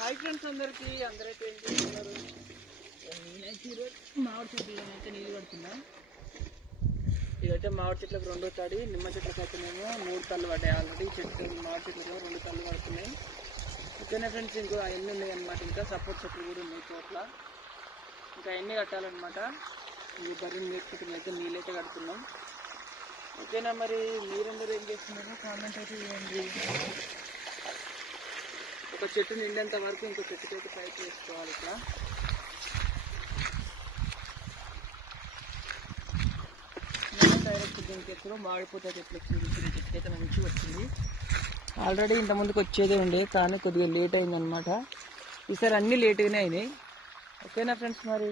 Hi friends అందరైతే ఏం చేస్తున్నారు? నేనైతే ఈరోజు మామిడి చెట్లకైతే నీళ్ళు కడుతున్నా. ఇదైతే మామిడి చెట్లకు 2వ తడి, నిమ్మ చెట్లకు అయితేనేమో 3 తళ్ళు పడ్డాయి. ఆల్రెడీ చెట్టు మామిడి చెట్లకు 2 తళ్ళు పడుతున్నాయి. ఓకేనా ఫ్రెండ్స్, ఇంకో అవన్నీ ఉన్నాయి అన్నమాట. ఇంకా సపోర్ట్ చెట్లు కూడా ఉన్నాయి చోట్ల. ఇంకా అవన్నీ కట్టాలన్నమాట. ఈ బర్రెని మేపుకుంటున్న అయితే నీళ్ళైతే కడుతున్నాం. ఓకేనా, మరి మీరందరూ ఏం చేస్తున్నారు? కామెంట్ అయితే చేయండి. ఒక చెట్టు నిండేంత వరకు ఇంకో చెట్టుకైతే పైకి వేసుకోవాలి. ఇక్కడ డైరెక్ట్ దీనికి ఎప్పుడు మాడిపోతే చెట్లు వచ్చింది. చెట్టు అయితే మంచిగా వచ్చింది. ఆల్రెడీ ఇంత ముందుకు వచ్చేదే ఉండే, కానీ కొద్దిగా లేట్ అయిందనమాట. ఈసారి అన్నీ లేట్గానే అయినాయి. ఓకేనా ఫ్రెండ్స్, మరి